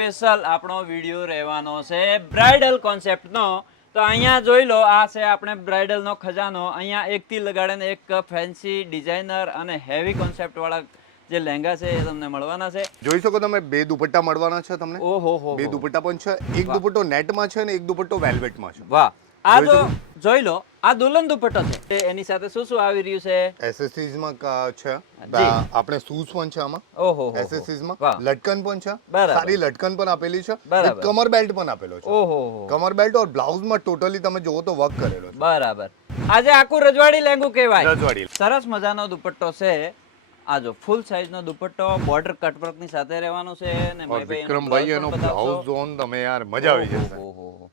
Special આપણો video રહેવાનો છે બ્રાઇડલ કોન્સેપ્ટનો. તો અહીંયા જોઈ લો આ છે આપણે બ્રાઇડલનો ખજાનો. અહીંયા એકથી લગાડીને એક ફેન્સી ડિઝાઇનર અને હેવી કોન્સેપ્ટવાળા જે લહેંગા છે એ તમને મળવાના છે. જોઈ શકો તમે બે દુપટ્ટા મળવાના છે તમને. ઓહો હો બે દુપટ્ટા પણ છે. એક દુપટ્ટો નેટમાં છે અને એક દુપટ્ટો વેલ્વેટમાં છે. વાહ. આ જો જોઈ લો આ દુલ્હન દુપટ્ટો છે. એની સાથે શું શું આવી રહ્યું છે? એસએસસીઝમાં છે. આપણે શૂઝ પણ છે આમાં. ઓહો એસએસસીઝમાં લટકન પણ છે. સારી લટકન પણ આપેલી છે. કમર બેલ્ટ પણ આપેલો છે. ઓહો કમર બેલ્ટ ઓર બ્લાઉઝમાં ટોટલી તમે જોવો તો વર્ક કરેલો છે. બરાબર. આજે આખું રજવાડી લેંગુ કહેવાય. રજવાડી. સરસ મજાનો દુપટ્ટો છે. આ જો ફૂલ સાઈઝ નો દુપટ્ટો બોર્ડર કટવર્કની સાથે રહેવાનો છે ને વિક્રમભાઈ એનો બ્લાઉઝ જોન તમે યાર મજા આવી જશે. ઓહોહો.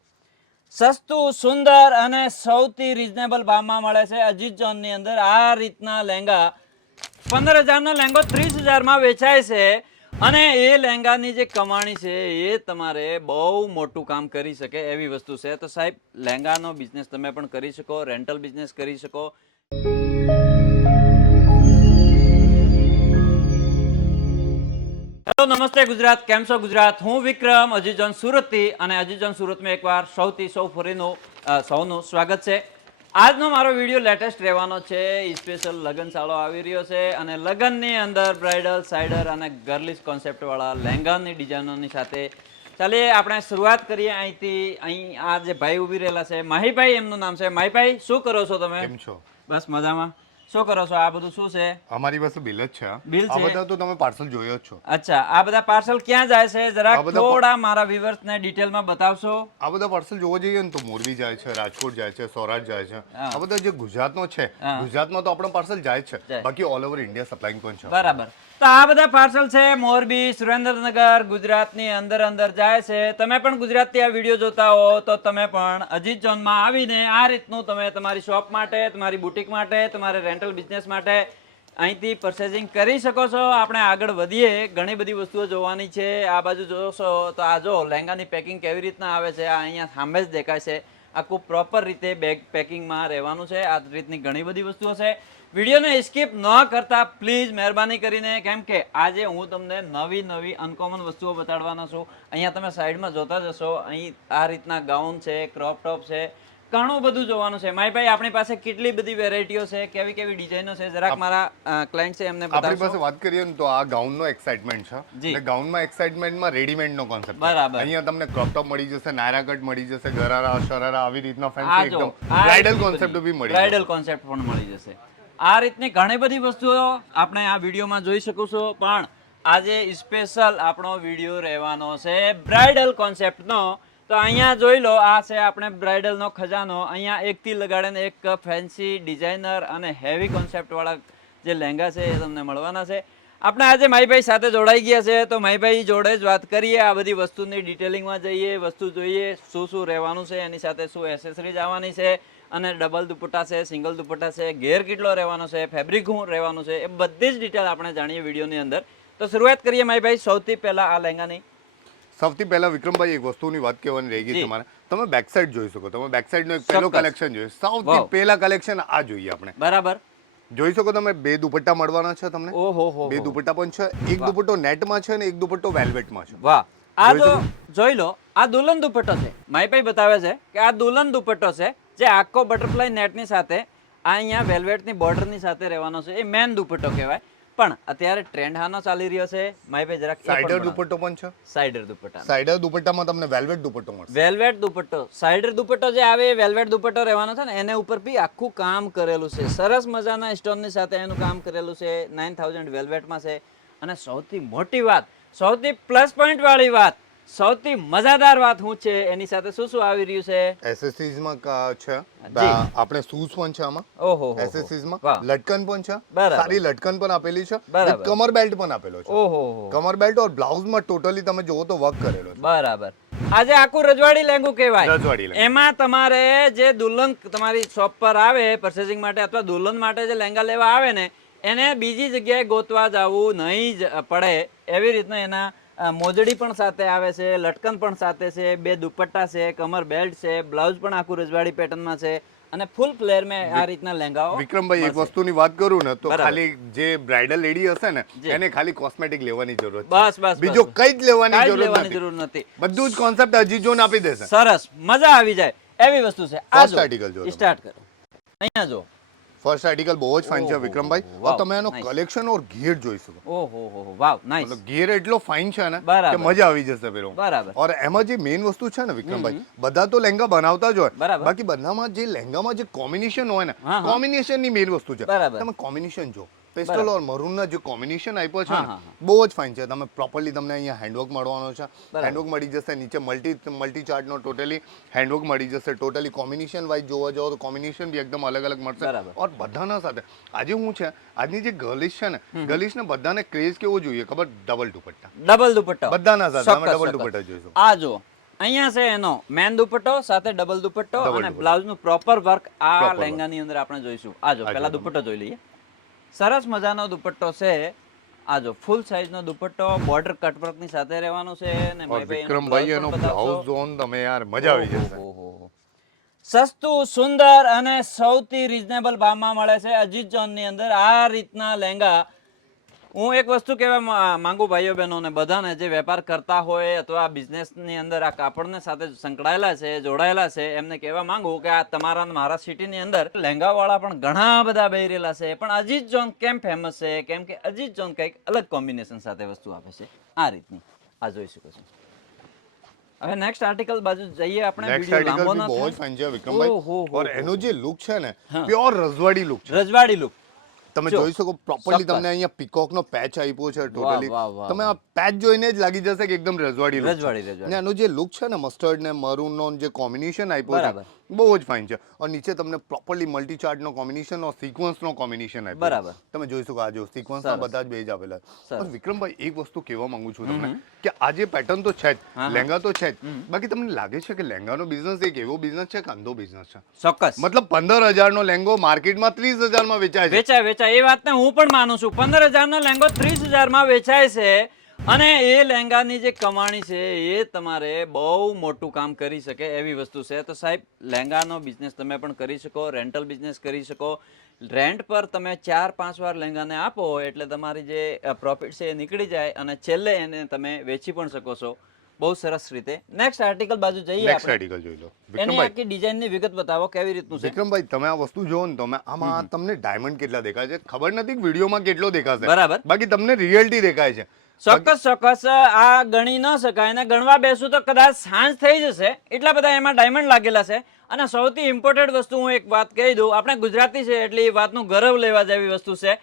સસ્તું, સુંદર અને સૌથી રીઝનેબલ ભાવમાં મળે છે અજીત જોનની અંદર. આ રીતના લહેંગા પંદર હજારનો લહેંગો ત્રીસ હજારમાં વેચાય છે અને એ લહેંગાની જે કમાણી છે એ તમારે બહુ મોટું કામ કરી શકે એવી વસ્તુ છે. તો સાહેબ લહેંગાનો બિઝનેસ તમે પણ કરી શકો રેન્ટલ બિઝનેસ કરી શકો. નમસ્તે ગુજરાત કેમ છો ગુજરાત? હું વિક્રમ અજીજન સુરતથી અને અજીજન સુરતમાં એકવાર સૌથી સૌ ફરીનું સૌનું સ્વાગત છે. આજનો મારો વીડિયો લેટેસ્ટ રહેવાનો છે સ્પેશિયલ લગ્નશાળો આવી રહ્યો છે અને લગનની અંદર બ્રાઇડલ સાઇડર અને ગર્લિશ કોન્સેપ્ટવાળા લહેંગાની ડિઝાઇનોની સાથે ચાલીએ આપણે શરૂઆત કરીએ અહીંથી. અહીં આ જે ભાઈ ઊભી રહેલા છે માહીભાઈ એમનું નામ છે. માહીભાઈ શું કરો છો તમે? કેમ છો? બસ મજામાં. શું કરો છો? આ બધું શું છે? અમારી પાસે બિલ જ છે. બિલ આ છે. બધા તો તમે પાર્સલ જોયો જ છો. અચ્છા આ બધા પાર્સલ ક્યાં જાય છે? જરા થોડા મારા વ્યુઅર્સ ને ડિટેલમાં બતાવશો? આ બધા પાર્સલ જોવા જઈએ ને તો મોરબી જાય છે રાજકોટ જાય છે સૌરાષ્ટ્ર જાય છે. આ બધા જે ગુજરાતનો છે ગુજરાત ગુજરાતમાં તો આપણો પાર્સલ જાય છે. બાકી ઓલ ઓવર ઇન્ડિયા સપ્લાઈંગ પણ છે. બરાબર. તો આ બધા પાર્સલ છે, મોરબી, સુરેન્દ્રનગર, ગુજરાતની અંદર અંદર જાય છે. તમે પણ ગુજરાતથી આ વીડિયો જોતા હો, તો તમે પણ અજીત ઝોનમાં આવીને આ રીતનું તમે તમારી શોપ માટે, તમારી બુટીક માટે, તમારે રેન્ટલ બિઝનેસ માટે અહીંથી પરચેસિંગ કરી શકો છો. આપણે આગળ વધીએ. ઘણી બધી વસ્તુઓ જોવાની છે. આ બાજુ જોશો તો આ જો, લહેંગાની પેકિંગ કેવી રીતના આવે છે, આ અહીંયા સામે જ દેખાય છે. આખું પ્રોપર રીતે બેગ પેકિંગમાં રહેવાનું છે. આ રીતની ઘણી બધી વસ્તુઓ છે. વિડીયોને સ્કીપ ન કરતા પ્લીઝ મહેરબાની કરીને કેમ કે આજે હું તમને નવી નવી અનકોમન વસ્તુઓ બતાડવાનો છું. અહીંયા તમે સાઈડમાં જોતા જશો અહીં આ રીતના ગાઉન છે ક્રોપ ટોપ છે ઘણું બધું જોવાનું છે. માય ભાઈ આપણી પાસે કેટલી બધી વેરાયટીઓ છે કેવી કેવી ડિઝાઇનો છે જરાક મારા ક્લાયન્ટ છે એમને આપણી પાસે વાત કરીએ તો આ ગાઉન નો એક્સાઇટમેન્ટ છે. એટલે ગાઉનમાં એક્સાઇટમેન્ટ એક્સાઇટમેન્ટમાં રેડીમેડ નો કોન્સેપ્ટ બરાબર. અહીંયા તમને ક્રોપ ટોપ મળી જશે નાયરા કટ મળી જશે ગરારા શરારા આવી રીતના ફેન્સી એકદમ બ્રાઇડલ કોન્સેપ્ટ બી મળી બ્રાઇડલ કોન્સેપ્ટ પણ મળી જશે. આ રીતની ઘણી બધી વસ્તુઓ આપણે આ વિડીયોમાં જોઈ શકું છું પણ આજે સ્પેશિયલ આપણો વીડિયો રહેવાનો છે બ્રાઇડલ કોન્સેપ્ટનો તો અહીંયા જોઈ લો, આ છે આપણે બ્રાઇડલનો ખજાનો. અહીંયા એકથી લગાડીને એક ફેન્સી ડિઝાઇનર અને હેવી કોન્સેપ્ટવાળા જે લહેંગા છે એ તમને મળવાના છે. આપણે આજે માઈભાઈ સાથે જોડાઈ ગયા છે, તો માઈભાઈ જોડે જ વાત કરીએ, આ બધી વસ્તુની ડિટેલિંગમાં જઈએ, વસ્તુ જોઈએ, શું શું રહેવાનું છે, એની સાથે શું એસેસરીઝ આવવાની છે અને ડબલ દુપટ્ટા છે સિંગલ દુપટ્ટા છે ઘેર કેટલો રહેવાનો છે ફેબ્રિક શું રહેવાનું છે એ બધી જ ડિટેલ આપણે જાણીએ વિડીયોની અંદર. તો શરૂઆત કરીએ માહીભાઈ સૌથી પહેલા આ લહેંગાની. સૌથી પહેલાં વિક્રમભાઈ એક વસ્તુની વાત કહેવાની રહી ગઈ તમારે તમે બેક સાઈડ જોઈ શકો. તમે બેક સાઈડ નો એક પહેલો કલેક્શન જોયું. સૌથી પહેલા કલેક્શન આ જોઈએ આપણે. બરાબર. જોઈ શકો તમે બે દુપટ્ટા મળવાના છે તમને. ઓહો હો બે દુપટ્ટા પણ છે. એક દુપટ્ટો નેટમાં છે અને એક દુપટ્ટો વેલ્વેટમાં છે. વાહ. આ જો જોઈ લો આ દુલ્હન દુપટ્ટો છે. માહીભાઈ બતાવે છે કે આ દુલ્હન દુપટ્ટો છે જે આખો બટરફ્લાય નેટની સાથે આ અહીંયા વેલ્વેટની બોર્ડરની સાથે રહેવાનો છે. એ મેન દુપટ્ટો કહેવાય. પણ અત્યારે ટ્રેન્ડ હાનો ચાલી રહ્યો છે. માહીભાઈ જરાક સાઇડર દુપટ્ટો પણ છે? સાઇડર દુપટ્ટા. સાઇડર દુપટ્ટામાં તમને વેલ્વેટ દુપટ્ટો મળશે. વેલ્વેટ દુપટ્ટો. સાઇડર દુપટ્ટો જે આવે એ વેલ્વેટ દુપટ્ટો રહેવાનો છે ને એને ઉપર બી આખું કામ કરેલું છે. સરસ મજાના સ્ટોનની સાથે એનું કામ કરેલું છે. નાઇન થાઉઝન્ડ વેલ્વેટમાં છે. અને સૌથી મોટી વાત સૌથી પ્લસ પોઈન્ટ વાળી વાત સૌથી મજાદાર વાત શું છે એની સાથે શું શું આવી રહ્યું છે? એસએસસીઝમાં છે. આપણે શૂઝ પણ છે આમાં. ઓહો એસએસસીઝમાં. લટકન પણ છે. સારી લટકન પણ આપેલી છે. કમર બેલ્ટ પણ આપેલો છે. ઓહો કમર બેલ્ટ ઓર બ્લાઉઝમાં ટોટલી તમે જોવો તો વર્ક કરેલો છે. બરાબર. આજે આખું રજવાડી લેંગુ કહેવાય. રજવાડી એમાં તમારે જે દુલ્હન તમારી શોપ પર આવે પરચેસિંગ માટે અથવા દુલ્હન માટે જે લહેંગા લેવા આવે ને એને બીજી જગ્યાએ ગોતવા જવું નહીં જ પડે એવી રીતના એના મોજડી પણ સાથે આવે છે લટકન પણ સાથે છે બે દુપટ્ટા છે કમર બેલ્ટ છે બ્લાઉઝ પણ આખું રજવાડી પેટર્નમાં છે અને ફૂલ ફ્લેર મેં આ રીતના લહેંગાઓ વિક્રમભાઈ એક વસ્તુની વાત કરું ને તો ખાલી જે બ્રાઇડલ લેડી હશે ને. એને ખાલી કોસ્મેટિક લેવાની જરૂર છે. બસ બસ બીજો કઈ જ લેવાની જરૂર લેવાની જરૂર નથી. બધું જ કોન્સેપ્ટ અજીજોન આપી દેશે. સરસ મજા આવી જાય. એવી વસ્તુ છે. આ આર્ટિકલ જો સ્ટાર્ટ કરો. અહીંયા જો ફર્સ્ટ આર્ટિકલ બહુ જ ફાઇન છે વિક્રમભાઈ તમે એનો કલેક્શન ઓર ઘેર જોઈ શકો. ઓહો હો વાવ નાઈસ મતલબ ઘેર એટલો ફાઇન છે ને કે મજા આવી જશે પેલો. બરાબર. ઓર એમાં જે મેઇન વસ્તુ છે ને વિક્રમભાઈ બધા તો લહેંગા બનાવતા જ હોય. બાકી બધામાં જે લહેંગામાં જે કોમ્બિનેશન હોય ને. કોમ્બિનેશનની મેઇન વસ્તુ છે. તમે કોમ્બિનેશન જો પેસ્ટલ ઓર મરૂન ના જે કોમ્બિનેશન આપ્યો છે. બહુ જ ફાઇન છે. તમે પ્રોપરલી તમને અહીંયા હેન્ડવર્ક મળવાનો છે. હેન્ડવર્ક મળી જશે નીચે મલ્ટી મલ્ટી ચાર્ટનો ટોટલી હેન્ડવર્ક મળી જશે. ટોટલી કોમ્બિનેશન વાઇઝ જોવા જાઓ તો કોમ્બિનેશન બી એકદમ અલગ અલગ મળશે ઓર બધાના સાથે આજે હું છે આજની જે ગર્લિશ છે ને ગર્લિશ ને બધાને ક્રેઝ કેવો જોઈએ ખબર? ડબલ દુપટ્ટા ડબલ દુપટ્ટા બધાના સાથે અમે ડબલ દુપટ્ટા જોઈશું. આ જો અહીંયા છે એનો મેન દુપટ્ટો સાથે ડબલ દુપટ્ટો અને બ્લાઉઝનું પ્રોપર વર્ક આ. લહેંગાની અંદર આપણે જોઈશું. આ જો પહેલા દુપટ્ટો જોઈ લઈએ. સરસ મજાનો દુપટ્ટો છે. આ જો ફૂલ સાઈઝ નો દુપટ્ટો બોર્ડર કટવર્કની સાથે રહેવાનો છે ને વિક્રમભાઈ એનો બ્લાઉઝ જોન તમે યાર મજા આવી જશે. સસ્તું સુંદર અને સૌથી રીઝનેબલ ભાવમાં મળે છે અજીત જોનની અંદર આ રીતના લહેંગા હું એક વસ્તુ કહેવા માંગુ ભાઈઓ બહેનોને બધાને જે વેપાર કરતા હોય અથવા બિઝનેસની અંદર આ કાપડને સાથે સંકળાયેલા છે જોડાયેલા છે એમને કહેવા માંગુ કે આ તમારા મારા સિટીની અંદર લહેંગાવાળા પણ ઘણા બધા બહેરેલા છે. પણ અજીત જોન કેમ ફેમસ છે? કેમ કે અજીત જોન કંઈક અલગ કોમ્બિનેશન સાથે વસ્તુ આપે છે. આ રીતની. આ જોઈ શકો છો. હવે નેક્સ્ટ આર્ટિકલ બાજુ જઈએ આપણે. વિડિયો લાંબો બહુ જ ફાઇન છે વિક્રમભાઈ. ઓર એનો જે લુક છે ને પ્યોર રજવાડી લુક છે. રજવાડી લુક તમે જોઈ શકો પ્રોપરલી તમને અહીંયા પીકોક નો પેચ આપ્યો છે ટોટલી તમે આ પેચ જોઈને જ લાગી જશે કે એકદમ રજવાડી રજવાડી, રજવાડી. ને આનો જે લુક છે ને મસ્ટર્ડ ને મરૂન નો જે કોમ્બિનેશન આપ્યો. છે બહુ જ ફાઇન છે. અને નીચે તમને પ્રોપરલી મલ્ટી ચાર્ટ નો કોમ્બિનેશન ઓર સિક્વન્સનો કોમ્બિનેશન આપ્યો. બરાબર. તમે જોઈ શકો આ જો સિક્વન્સ બધા જ બેજ આપેલા. પણ વિક્રમભાઈ એક વસ્તુ કહેવા માંગુ છું તમને કે આ જે પેટર્ન તો છે જ. લહેંગા તો છે જ. બાકી તમને લાગે છે કે લહેંગાનો બિઝનેસ એક એવો બિઝનેસ છે કે અંધો બિઝનેસ છે? ચોક્કસ. મતલબ પંદર હજાર નો લહેંગો માર્કેટમાં ત્રીસ હજારમાં વેચાય છે. વેચાય વેચાય. એ વાતને હું પણ માનું છું. પંદર હજારનો લહેંગો ત્રીસ હજારમાં વેચાય છે. અને એ લહેંગાની જે કમાણી છે એ તમારે બહુ મોટું કામ કરી શકે એવી વસ્તુ છે. તો સાહેબ લહેંગાનો બિઝનેસ તમે પણ કરી શકો રેન્ટલ બિઝનેસ કરી શકો. રેન્ટ પર તમે ચાર પાંચ વાર લહેંગાને આપો એટલે તમારી જે પ્રોફિટ છે એ નીકળી જાય અને છેલ્લે એને તમે વેચી પણ શકો છો. બહુ સરસ રીતે. નેક્સ્ટ આર્ટિકલ બાજુ જઈએ નેક્સ્ટ આપણે. આર્ટિકલ જોઈ લો. એની વિક્રમભાઈ. આખી ડિઝાઇનની વિગત બતાવો કેવી રીતનું છે? વિક્રમભાઈ તમે આ વસ્તુ જોવો ને તમે આમાં તમને ડાયમંડ કેટલા દેખાય છે? ખબર નથી કે વિડીયોમાં કેટલો દેખાશે. બરાબર. બાકી તમને રિયલિટી દેખાય છે. ચોક્કસ ચોક્કસ. આ ગણી ન શકાય ને ગણવા બેસું તો કદાચ સાંજ થઈ જશે. એટલા બધા એમાં ડાયમંડ લાગેલા છે. અને સૌથી ઇમ્પોર્ટન્ટ વસ્તુ હું એક વાત કહી દઉં. આપણે ગુજરાતી છે એટલે એ વાતનું ગૌરવ લેવા જેવી વસ્તુ છે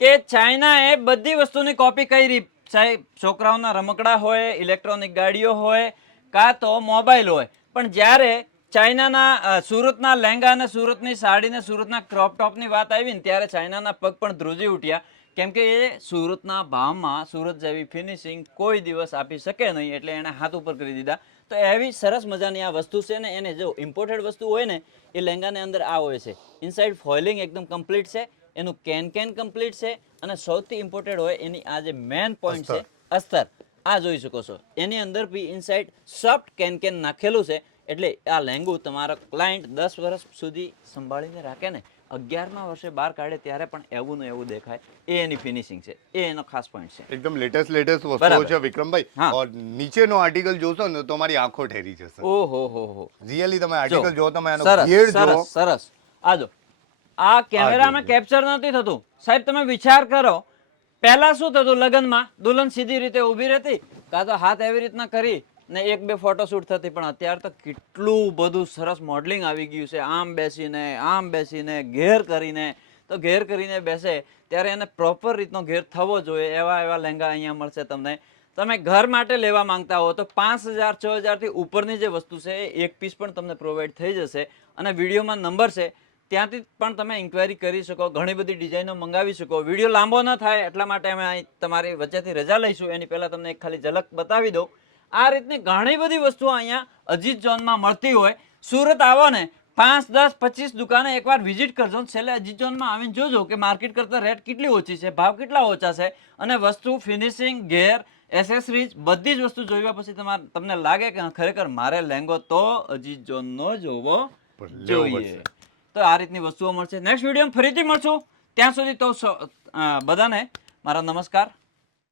કે ચાઇનાએ બધી વસ્તુની કોપી કરી. ચાહે છોકરાઓના રમકડા હોય ઇલેક્ટ્રોનિક ગાડીઓ હોય, કાં તો મોબાઈલ હોય. પણ જ્યારે ચાઇનાના સુરતના લહેંગા અને સુરતની સાડી ને સુરતના ક્રોપ ટોપની વાત આવી ને ત્યારે ચાઇનાના પગ પણ ધ્રુજી ઉઠ્યા. કેમ કે એ સુરતના ભાવમાં સુરત જેવી ફિનિશિંગ કોઈ દિવસ આપી શકે નહીં એટલે એણે હાથ ઉપર કરી દીધા. તો એવી સરસ મજાની આ વસ્તુ છે ને એને જો ઇમ્પોર્ટેડ વસ્તુ હોય ને એ લહેંગાની અંદર આ હોય છે. ઇનસાઇડ ફોઇલિંગ એકદમ કમ્પ્લીટ છે એનું કેન કેન કમ્પ્લીટ છે અને સૌથી ઇમ્પોર્ટેડ હોય એની આ જે મેન પોઈન્ટ છે અસ્તર. આ જોઈ શકો છો. એની અંદર બી ઇનસાઇડ સોફ્ટ કેન કેન નાખેલું છે. એટલે આ લહેંગું તમારો ક્લાયન્ટ દસ વર્ષ સુધી સંભાળીને રાખે ને અગિયારમા વર્ષે બહાર કાઢે ત્યારે પણ એવું ને એવું દેખાય. એ એની ફિનિશિંગ છે. એ એનો ખાસ પોઈન્ટ છે. એકદમ લેટેસ્ટ લેટેસ્ટ વસ્તુઓ છે વિક્રમભાઈ. ઓર નીચેનો આર્ટિકલ જોશો ને તો તમારી આંખો ઠેરી જશે. ઓહો હો હો. રિયલી તમે આર્ટિકલ જો તમે એનો સરસ ઘેર જો સરસ સરસ. આ જો. આ કેમેરામાં કેપ્ચર નથી થતું. સાહેબ તમે વિચાર કરો. પહેલા શું થતું? લગ્નમાં દુલ્હન સીધી રીતે ઊભી રહેતી કાં તો હાથ એવી રીતના કરી ને એક બે ફોટોશૂટ થતી, પણ અત્યારે તો કેટલું બધું સરસ મોડલિંગ આવી ગયું છે. આમ બેસીને આમ બેસીને, ઘેર કરીને. તો ઘેર કરીને બેસે, ત્યારે એને પ્રોપર રીતનો ઘેર થવો જોઈએ, એવા એવા લહેંગા અહીંયા મળશે તમને. તમે ઘર માટે લેવા માંગતા હો, તો પાંચ હજાર, છ હજારથી ઉપરની જે વસ્તુ છે, એ એક પીસ પણ તમને પ્રોવાઈડ થઈ જશે. અને વિડીયોમાં નંબર છે, ત્યાંથી પણ તમે ઇન્ક્વાયરી કરી શકો, ઘણી બધી ડિઝાઇનો મંગાવી શકો. વીડિયો લાંબો ન થાય, એટલા માટે અમે અહીં તમારી વચ્ચેથી રજા લઈશું. એની પહેલાં તમને એક ખાલી ઝલક બતાવી દઉં. આ રીતની ઘણી બધી વસ્તુઓ અહીંયા અજીત ઝોનમાં મળતી હોય. સુરત આવો ને પાંચ દસ પચીસ દુકાને એકવાર વિઝિટ કરજો છેલ્લે અજીત ઝોનમાં આવીને જોજો કે માર્કેટ કરતાં રેટ કેટલી ઓછી છે ભાવ કેટલા ઓછા છે અને વસ્તુ ફિનિશિંગ ગેર એસેસરીઝ બધી જ વસ્તુ જોયા પછી તમારે તમને લાગે કે ખરેખર મારે લહેંગો તો અજીત ઝોનનો જોવો જોઈએ. તો આ રીતની વસ્તુઓ મળશે. નેક્સ્ટ વીડિયો ફરીથી મળશું. ત્યાં સુધી તો બધાને મારા નમસ્કાર.